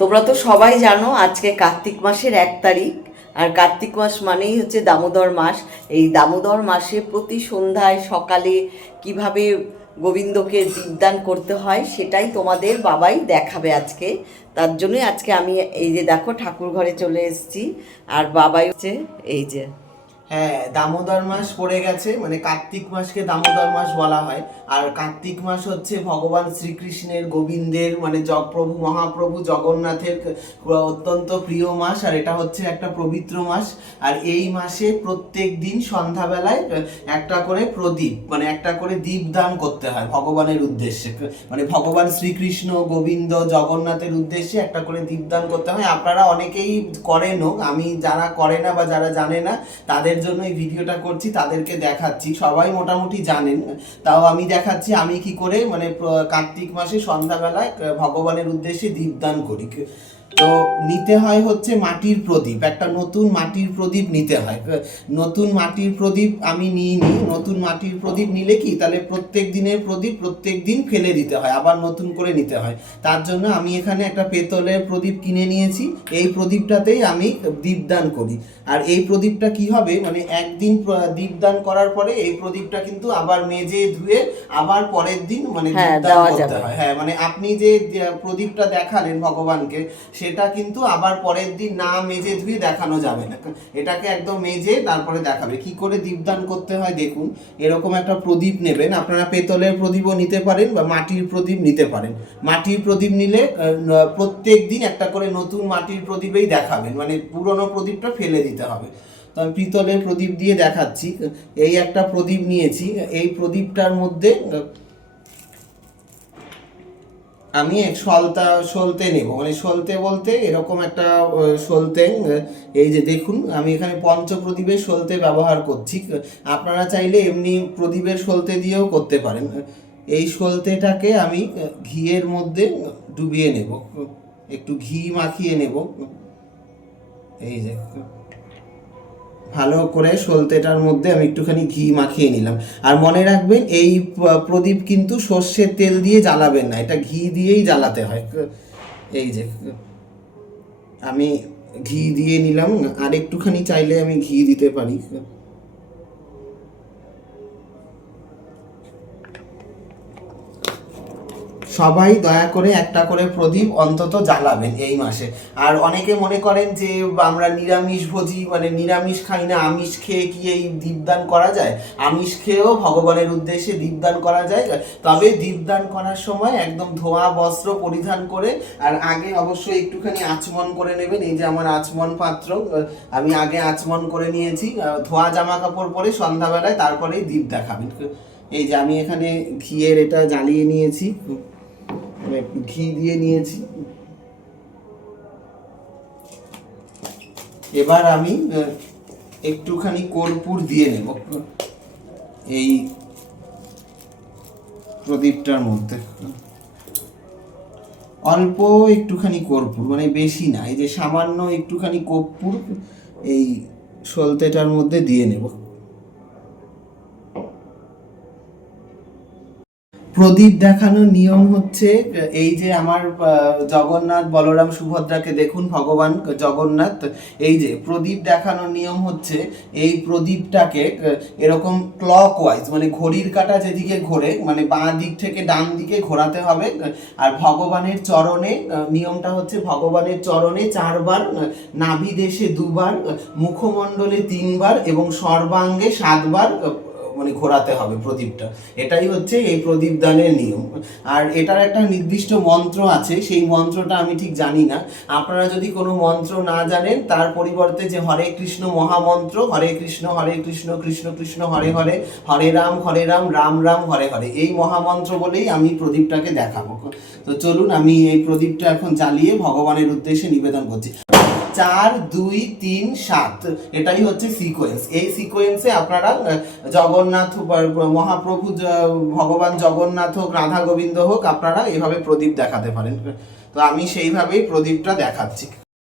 তোমরা তো সবাই জানো আজকে কার্তিক মাসের এক তারিখ, আর কার্তিক মাস মানেই হচ্ছে দামোদর মাস। এই দামোদর মাসে প্রতি সন্ধ্যায় সকালে কীভাবে গোবিন্দকে দীপদান করতে হয় সেটাই তোমাদের বাবাই দেখাবে আজকে। তার জন্যই আজকে আমি এই যে দেখো ঠাকুর ঘরে চলে এসেছি, আর বাবাই হচ্ছে এই যে হ্যাঁ দামোদর মাস পড়ে গেছে মানে কার্তিক মাসকে দামোদর মাস বলা হয়। আর কার্তিক মাস হচ্ছে ভগবান শ্রীকৃষ্ণের, গোবিন্দের মানে জগপ্রভু, মহাপ্রভু, জগন্নাথের অত্যন্ত প্রিয় মাস। আর এটা হচ্ছে একটা পবিত্র মাস। আর এই মাসে প্রত্যেক দিন সন্ধ্যাবেলায় একটা করে প্রদীপ মানে একটা করে দীপ দান করতে হয় ভগবানের উদ্দেশ্যে। মানে ভগবান শ্রীকৃষ্ণ, গোবিন্দ, জগন্নাথের উদ্দেশ্যে একটা করে দীপদান করতে হয়। আপনারা অনেকেই করেনও, আমি যারা করে না বা যারা জানে না, তাদের জন্য এই ভিডিওটা করছি, তাদেরকে দেখাচ্ছি। সবাই মোটামুটি জানেন। তাও আমি দেখাচ্ছি, আমি কি করে মানে কার্তিক মাসে সন্ধ্যাবেলায় ভগবানের উদ্দেশ্যে দীপদান করি। তো নিতে হয় হচ্ছে মাটির প্রদীপ। একটা নতুন মাটির প্রদীপ নিতে হয়। নতুন মাটির প্রদীপ আমি নিই নি। নতুন মাটির প্রদীপ নিলে কি? তাহলে প্রত্যেক দিনের প্রদীপ প্রত্যেক দিন ফেলে দিতে হয় আবার নতুন করে নিতে হয়। তার জন্য আমি এখানে একটা পেতলের প্রদীপ কিনে নিয়েছি। এই প্রদীপটাতেই আমি দীপদান করি। আর এই প্রদীপটা কি হবে? মানে একদিন দীপদান করার পরে এই প্রদীপটা কিন্তু আবার মেজে ধুয়ে আবার পরের দিন মানে হ্যাঁ, দীপদান করতে হয়। হ্যাঁ মানে আপনি যে যে প্রদীপটা দেখালেন ভগবানকে সেটা কিন্তু আবার পরের দিন না মেজে ধুয়ে দেখানো যাবে না। এটাকে একদম মেজে তারপরে দেখাবে। কি করে দীপদান করতে হয় দেখুন, এরকম একটা প্রদীপ নেবেন। আপনারা পেতলের প্রদীপও নিতে পারেন বা মাটির প্রদীপ নিতে পারেন। মাটির প্রদীপ নিলে প্রত্যেক দিন একটা করে নতুন মাটির প্রদীপেই দেখাবেন। মানে পুরনো প্রদীপটা ফেলে দিতে হবে। তো আমি পিতলের প্রদীপ দিয়ে দেখাচ্ছি। এই একটা প্রদীপ নিয়েছি। এই প্রদীপটার মধ্যে আমি সলতা সলতে নেব। মানে সলতে বলতে এরকম একটা সলতে এই যে দেখুন, আমি এখানে পঞ্চপ্রদীপের সলতে ব্যবহার করছি। আপনারা চাইলে এমনি প্রদীপের সলতে দিয়েও করতে পারেন। এই সলতেটাকে আমি ঘিয়ের মধ্যে ডুবিয়ে নেব। একটু ঘি মাখিয়ে নেব। এই যে ভালো করে সলতেটার মধ্যে আমি একটুখানি ঘি মাখিয়ে নিলাম। আর মনে রাখবেন, এই প্রদীপ কিন্তু সর্ষের তেল দিয়ে জ্বালাবেন না, এটা ঘি দিয়েই জ্বালাতে হয়। এই যে, আমি ঘি দিয়ে নিলাম, আর একটুখানি চাইলে আমি ঘি দিতে পারি। সবাই দয়া করে একটা করে প্রদীপ অন্তত জ্বালাবেন এই মাসে। আর অনেকে মনে করেন যে, আমরা নিরামিষ ভোজি মানে নিরামিষ খাই না, আমিষ খেয়ে কি এই দীপদান করা যায়? আমিষ খেয়েও ভগবানের উদ্দেশ্যে দীপদান করা যায়? তবে দীপদান করার সময় একদম ধোয়া, বস্ত্র পরিধান করে, আর আগে অবশ্যই একটুখানি আচমন করে নেবেন। এই যে আমার আচমন পাত্র, আমি আগে আচমন করে নিয়েছি ধোয়া জামা কাপড় পরে সন্ধ্যাবেলায় তারপরেই দীপ দেখাবেন। এই যে আমি এখানে ঘিয়ের এটা জ্বালিয়ে নিয়েছি। একটু ঘি দিয়ে নিয়েছি। এবার আমি একটুখানি কর্পূর দিয়ে নেব এই প্রদীপটার মধ্যে। অল্প একটুখানি কর্পূর মানে বেশি না, এই যে সামান্য একটুখানি কর্পূর এই সলতেটার মধ্যে দিয়ে নেব। প্রদীপ দেখানোর নিয়ম হচ্ছে, এই যে আমার জগন্নাথ বলরাম সুভদ্রাকে দেখুন ভগবান জগন্নাথ, এই যে প্রদীপ দেখানোর নিয়ম হচ্ছে, এই প্রদীপটাকে এরকম ক্লক ওয়াইজ মানে ঘড়ির কাঁটা যেদিকে ঘোরে মানে বাঁ দিক থেকে ডান দিকে ঘোরাতে হবে, আর ভগবানের চরণে নিয়মটা হচ্ছে ভগবানের চরণে চারবার নাভি দেশে দুবার মুখমণ্ডলে তিনবার এবং সর্বাঙ্গে সাতবার মানে ঘোরাতে হবে প্রদীপটা। এটাই হচ্ছে এই প্রদীপ দানের নিয়ম। আর এটার একটা নির্দিষ্ট মন্ত্র আছে, সেই মন্ত্রটা আমি ঠিক জানি না। আপনারা যদি কোনো মন্ত্র না জানেন, তার পরিবর্তে যে হরে কৃষ্ণ মহামন্ত্র, হরে কৃষ্ণ হরে কৃষ্ণ কৃষ্ণ কৃষ্ণ, হরে হরে হরে রাম হরে রাম রাম রাম, হরে হরে, এই মহামন্ত্র বলেই আমি প্রদীপটাকে দেখাবো। তো চলুন আমি এই প্রদীপটা এখন জ্বালিয়ে ভগবানের উদ্দেশ্যে নিবেদন করছি। চার, দুই, তিন, সাত। এটাই হচ্ছে সিকোয়েন্স এই সিকোয়েন্সে আপনারা জগন্নাথ মহাপ্রভু ভগবান জগন্নাথ হোক, রাধা গোবিন্দ হোক, আপনারা এভাবে প্রদীপ দেখাতে পারেন। তো আমি সেইভাবেই প্রদীপটা দেখাচ্ছি।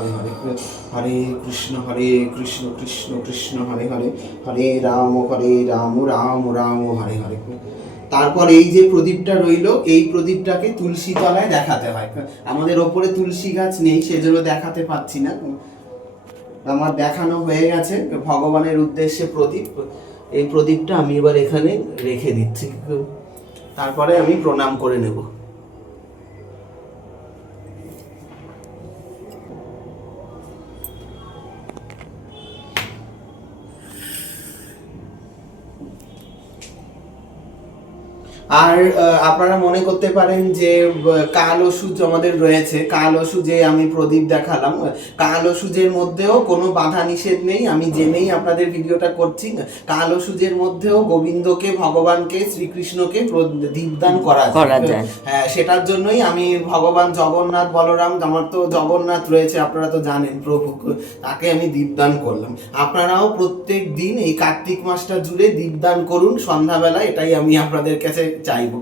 হরে হরে হরে কৃষ্ণ হরে কৃষ্ণ কৃষ্ণ কৃষ্ণ, হরে হরে হরে রাম হরে রাম রাম রাম, হরে হরে তারপর এই যে প্রদীপটা রইল, এই প্রদীপটাকে তুলসী তলায় দেখাতে হয়। আমাদের ওপরে তুলসী গাছ নেই, সেজন্য দেখাতে পাচ্ছি না। আমার দেখানো হয়ে গেছে, ভগবানের উদ্দেশ্যে প্রদীপ। এই প্রদীপটা আমি এবার এখানে রেখে দিচ্ছি। তারপরে আমি প্রণাম করে নেব। আর আপনারা মনে করতে পারেন যে কাল ওষুধ আমাদের রয়েছে কাল ওষুধে আমি প্রদীপ দেখালাম। কাল ওষুধের মধ্যেও কোনো বাধা নিষেধ নেই আমি জেনেই আপনাদের ভিডিওটা করছি। কাল ওষুধের মধ্যেও গোবিন্দকে ভগবানকে শ্রীকৃষ্ণকে দীপদান করা যায়। হ্যাঁ সেটার জন্যই আমি ভগবান জগন্নাথ বলরাম আমার তো জগন্নাথ রয়েছে আপনারা তো জানেন প্রভু তাকে আমি দীপদান করলাম। আপনারাও প্রত্যেক দিন এই কার্তিক মাসটা জুড়ে দীপদান করুন সন্ধ্যাবেলা এটাই আমি আপনাদের কাছে চাইব।